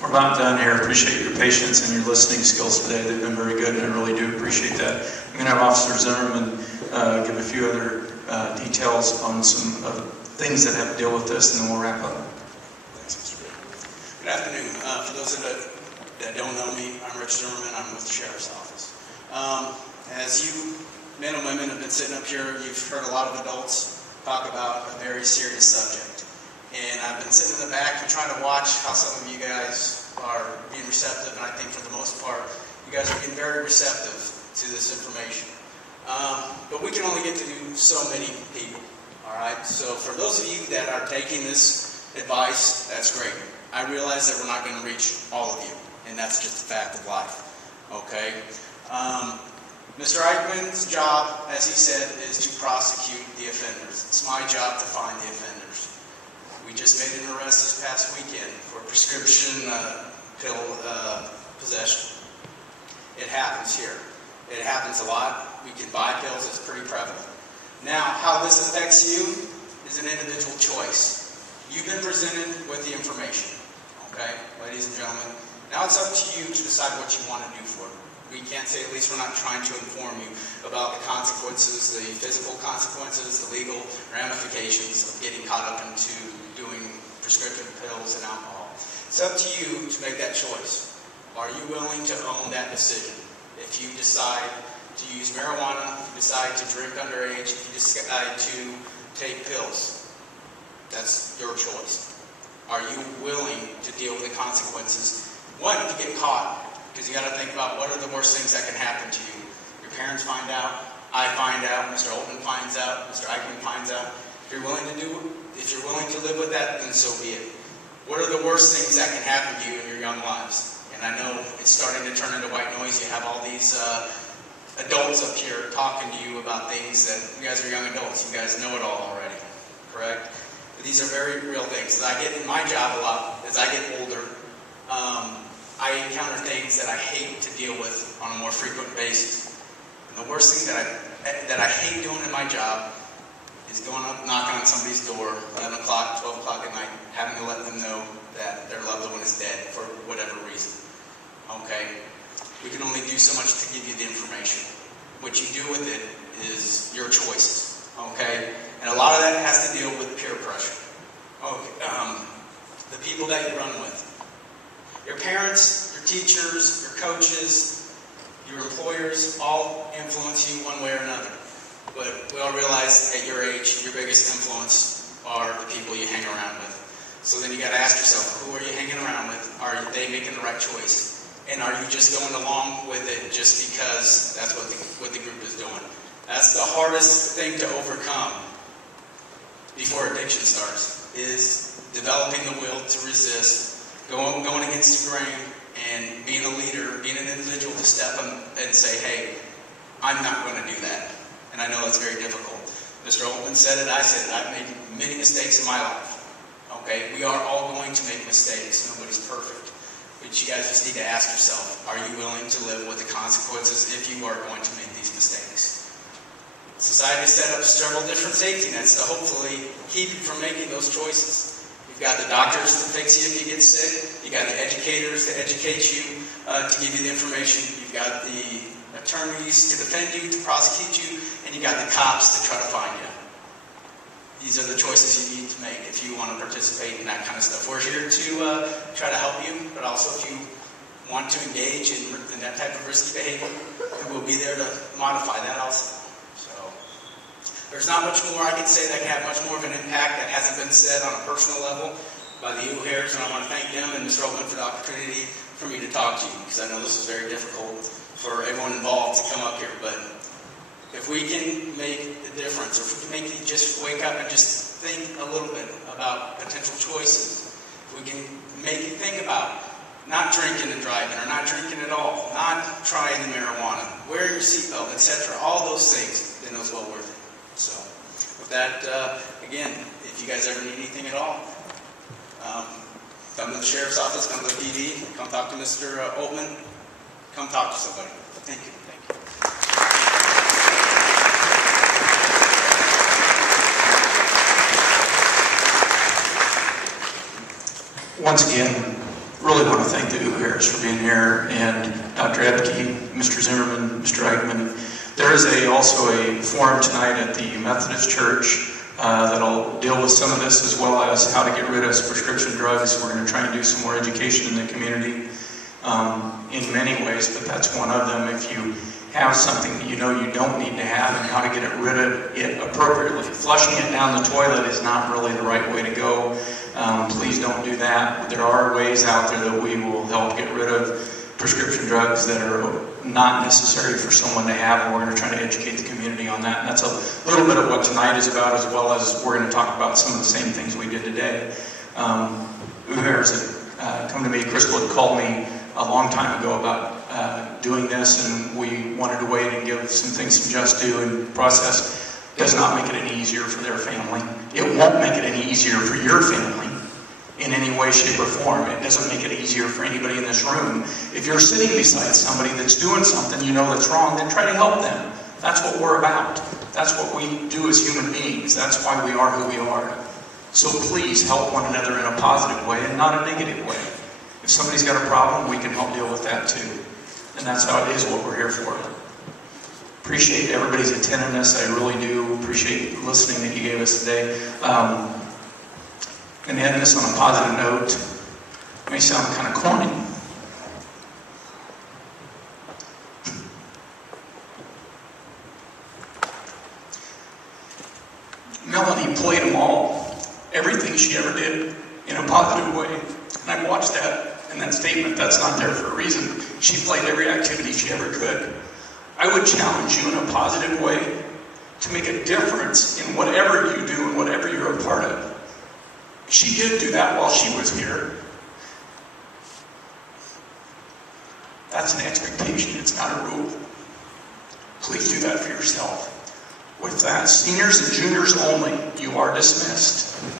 We're about done here. Appreciate your patience and your listening skills today. They've been very good, and I really do appreciate that. I'm going to have Officer Zimmerman give a few other details on some things that have to deal with this, and then we'll wrap up. Thanks, Mr. Bill. Good afternoon. For those that don't know me, I'm Rich Zimmerman. I'm with the Sheriff's Office. As you men and women have been sitting up here, you've heard a lot of adults talk about a very serious subject. And I've been sitting in the back and trying to watch how some of you guys are being receptive, and I think for the most part, you guys are being very receptive to this information. But we can only get to so many people, all right? So for those of you that are taking this advice, that's great. I realize that we're not going to reach all of you, and that's just a fact of life, okay? Mr. Eichmann's job, as he said, is to prosecute the offenders. It's my job to find the offenders. We just made an arrest this past weekend for prescription pill possession. It happens here. It happens a lot. We can buy pills. It's pretty prevalent. Now, how this affects you is an individual choice. You've been presented with the information, okay, ladies and gentlemen. Now it's up to you to decide what you want to do for it. We can't say, at least we're not trying to inform you about the consequences, the physical consequences, the legal ramifications of getting caught up into doing prescription pills and alcohol. It's up to you to make that choice. Are you willing to own that decision? If you decide to use marijuana, if you decide to drink underage, if you decide to take pills, that's your choice. Are you willing to deal with the consequences? One, if you get caught. Because you got to think about what are the worst things that can happen to you. Your parents find out, I find out, Mr. Oltman finds out, Mr. Eichmann finds out. If you're willing to live with that, then so be it. What are the worst things that can happen to you in your young lives? And I know it's starting to turn into white noise. You have all these adults up here talking to you about things that you guys are young adults. You guys know it all already, correct? But these are very real things. As I get in my job a lot, as I get older, I encounter things that I hate to deal with on a more frequent basis. And the worst thing that I hate doing in my job is going up, knocking on somebody's door, 11 o'clock, 12 o'clock at night, having to let them know that their loved one is dead for whatever reason. Okay? We can only do so much to give you the information. What you do with it is your choices. Okay? And a lot of that has to deal with peer pressure. Okay. The people that you run with. Your parents, your teachers, your coaches, your employers all influence you one way or another. But we all realize at your age, your biggest influence are the people you hang around with. So then you got to ask yourself, who are you hanging around with? Are they making the right choice? And are you just going along with it just because that's what the group is doing? That's the hardest thing to overcome before addiction starts, is developing the will to resist, going against the grain, and being a leader, being an individual to step up and say, hey, I'm not going to do that. And I know it's very difficult. Mr. Oltman said it, I said it, I've made many mistakes in my life. Okay, we are all going to make mistakes. Nobody's perfect. But you guys just need to ask yourself, are you willing to live with the consequences if you are going to make these mistakes? Society set up several different safety nets to hopefully keep you from making those choices. You've got the doctors to fix you if you get sick. You've got the educators to educate you, to give you the information. You've got the attorneys to defend you, to prosecute you, and you've got the cops to try to find you. These are the choices you need to make if you want to participate in that kind of stuff. We're here to try to help you, but also if you want to engage in that type of risky behavior, we'll be there to modify that also. There's not much more I can say that can have much more of an impact that hasn't been said on a personal level by the Eagle Hairs, and I want to thank them and Mr. Oltman for the opportunity for me to talk to you, because I know this is very difficult for everyone involved to come up here. But if we can make the difference, or if we can make you just wake up and just think a little bit about potential choices, if we can make you think about not drinking and driving, or not drinking at all, not trying the marijuana, wear your seatbelt, etc., all those things, then it was well worth it. So, with that, again, if you guys ever need anything at all, come to the Sheriff's Office, come to the PD, come talk to Mr. Oltman, come talk to somebody. Thank you. Thank you. Once again, really want to thank the Uhares for being here, and Dr. Ebke, Mr. Zimmerman, Mr. Eichmann. There is also a forum tonight at the Methodist Church that'll deal with some of this, as well as how to get rid of prescription drugs. We're going to try and do some more education in the community in many ways, but that's one of them. If you have something that you know you don't need to have, and how to get rid of it appropriately. Flushing it down the toilet is not really the right way to go. Please don't do that. There are ways out there that we will help get rid of prescription drugs that are not necessary for someone to have, and we're going to try to educate the community on that. And that's a little bit of what tonight is about, as well as we're going to talk about some of the same things we did today. Uhares had come to me. Crystal had called me a long time ago about doing this, and we wanted to wait and give some things some just due, and the process does not make it any easier for their family. It won't make it any easier for your family in any way, shape, or form. It doesn't make it easier for anybody in this room. If you're sitting beside somebody that's doing something you know that's wrong, then try to help them. That's what we're about. That's what we do as human beings. That's why we are who we are. So please help one another in a positive way and not a negative way. If somebody's got a problem, we can help deal with that too. And that's how it is, what we're here for. Appreciate everybody's attentiveness. I really do appreciate listening that you gave us today. And end this on a positive note. It may sound kind of corny. Melanie played them all. Everything she ever did in a positive way. And I watched that. And that statement, that's not there for a reason. She played every activity she ever could. I would challenge you in a positive way to make a difference in whatever you do and whatever you're a part of. She did do that while she was here. That's an expectation, it's not a rule. Please do that for yourself. With that, seniors and juniors only, you are dismissed.